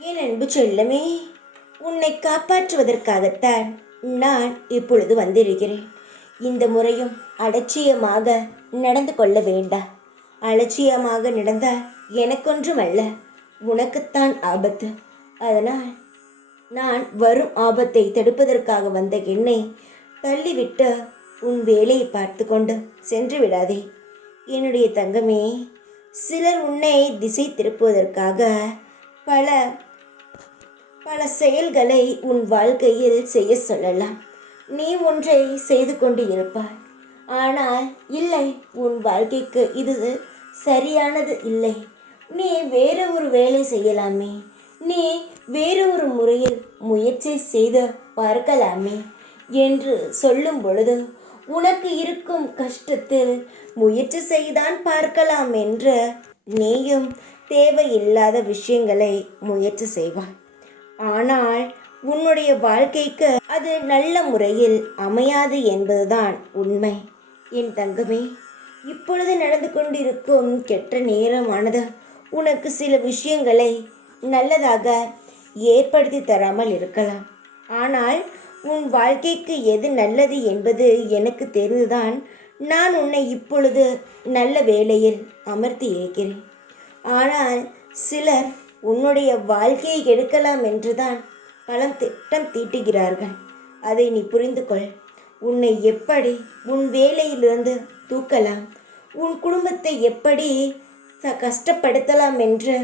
என் அன்பு செல்லமே, உன்னை காப்பாற்றுவதற்காகத்தான் நான் இப்பொழுது வந்திருக்கிறேன். இந்த முறையும் அலட்சியமாக நடந்து கொள்ள வேண்டாம். அலட்சியமாக நடந்தால் எனக்கொன்றுமல்ல, உனக்குத்தான் ஆபத்து. அதனால் நான் வரும் ஆபத்தை தடுப்பதற்காக வந்த என்னை தள்ளிவிட்டு உன் வேலையை பார்த்து கொண்டு சென்று விடாதே. என்னுடைய தங்கமே, சிலர் உன்னை திசை திருப்புவதற்காக பல பல செயல்களை உன் வாழ்க்கையில் செய்ய சொல்லலாம். நீ ஒன்றை செய்து கொண்டு இருப்பாய். ஆனால் இல்லை, உன் வாழ்க்கைக்கு இது சரியானது இல்லை, நீ வேறு ஒரு வேலை செய்யலாமே, நீ வேறு ஒரு முறையில் முயற்சி செய்து பார்க்கலாமே என்று சொல்லும் பொழுது உனக்கு இருக்கும் கஷ்டத்தில் முயற்சி செய்தான் பார்க்கலாம் என்று நீயும் தேவையில்லாத விஷயங்களை முயற்சி செய்வாய். ஆனால் உன்னுடைய வாழ்க்கைக்கு அது நல்ல முறையில் அமையாது என்பதுதான் உண்மை. என் தங்கமே, இப்பொழுது நடந்து கொண்டிருக்கும் கெட்ட நேரமானது உனக்கு சில விஷயங்களை நல்லதாக ஏற்படுத்தி தராமல் இருக்கலாம். ஆனால் உன் வாழ்க்கைக்கு எது நல்லது என்பது எனக்கு தெரிந்துதான் நான் உன்னை இப்பொழுது நல்ல வேலையில் அமர்த்தி இருக்கிறேன். ஆனால் சிலர் உன்னுடைய வாழ்க்கையை எடுக்கலாம் என்றுதான் பல திட்டம் தீட்டுகிறார்கள். அதை நீ புரிந்து கொள். உன்னை எப்படி உன் வேலையிலிருந்து தூக்கலாம், உன் குடும்பத்தை எப்படி கஷ்டப்படுத்தலாம் என்று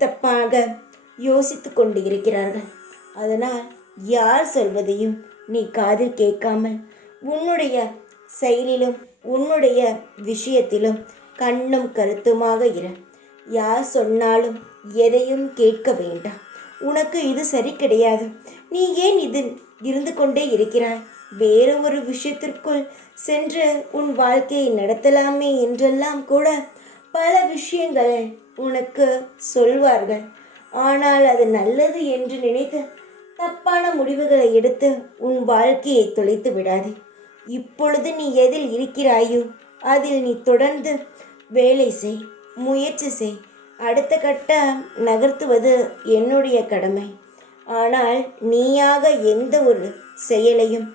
தப்பாக யோசித்து கொண்டு இருக்கிறார்கள். அதனால் யார் சொல்வதையும் நீ காதில் கேட்காமல் உன்னுடைய செயலிலும் உன்னுடைய விஷயத்திலும் கண்ணும் கருத்துமாக இரு. யார் சொன்னாலும் எதையும் கேட்க வேண்டாம். உனக்கு இது சரி கிடையாது, நீ ஏன் இதில் இருந்து கொண்டே இருக்கிறாய், வேறு ஒரு விஷயத்திற்குள் சென்று உன் வாழ்க்கையை நடத்தலாமே என்றெல்லாம் கூட பல விஷயங்களை உனக்கு சொல்வார்கள். ஆனால் அது நல்லது என்று நினைத்து தப்பான முடிவுகளை எடுத்து உன் வாழ்க்கையை தொலைத்து விடாதே. இப்பொழுது நீ எதில் இருக்கிறாயோ அதில் நீ தொடர்ந்து வேலை செய், முயற்சி செய். அடுத்த கட்ட நகர்த்துவது என்னுடைய கடமை. ஆனால் நீயாக எந்த ஒரு செயலையும்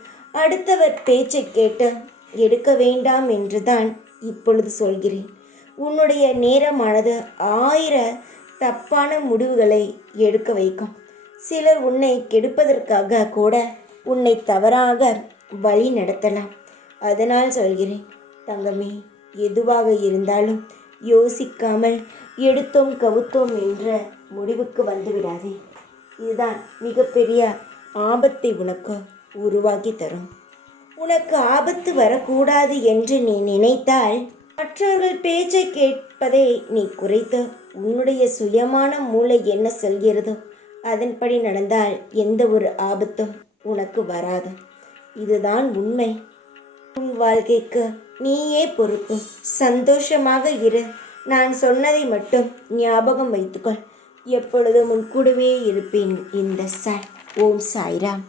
அடுத்தவர் பேச்சை கேட்டு எடுக்க வேண்டாம் என்று தான் இப்பொழுது சொல்கிறேன். உன்னுடைய நேரமானது 1000 தப்பான முடிவுகளை எடுக்க வைக்கும். சிலர் உன்னை கெடுப்பதற்காக கூட உன்னை தவறாக வழி நடத்தலாம். அதனால் சொல்கிறேன் தங்கமே, எதுவாக இருந்தாலும் யோசிக்காமல் எடுத்தோம் கவுத்தோம் என்ற முடிவுக்கு வந்துவிடாதே. இதுதான் மிகப்பெரிய ஆபத்தை உனக்கு உருவாக்கி தரும். உனக்கு ஆபத்து வரக்கூடாது என்று நீ நினைத்தால் மற்றவர்கள் பேச்சை கேட்பதை நீ குறைத்து உன்னுடைய சுயமான மூளை என்ன சொல்கிறதோ அதன்படி நடந்தால் எந்த ஒரு ஆபத்தும் உனக்கு வராது. இதுதான் உண்மை. உன் வாழ்க்கைக்கு நீயே பொறுப்பு. சந்தோஷமாக இரு. நான் சொன்னதை மட்டும் ஞாபகம் வைத்துக்கொள். எப்பொழுதும் உன் கூடவே இருப்பேன். இந்த ஓம் சாய்ராம்.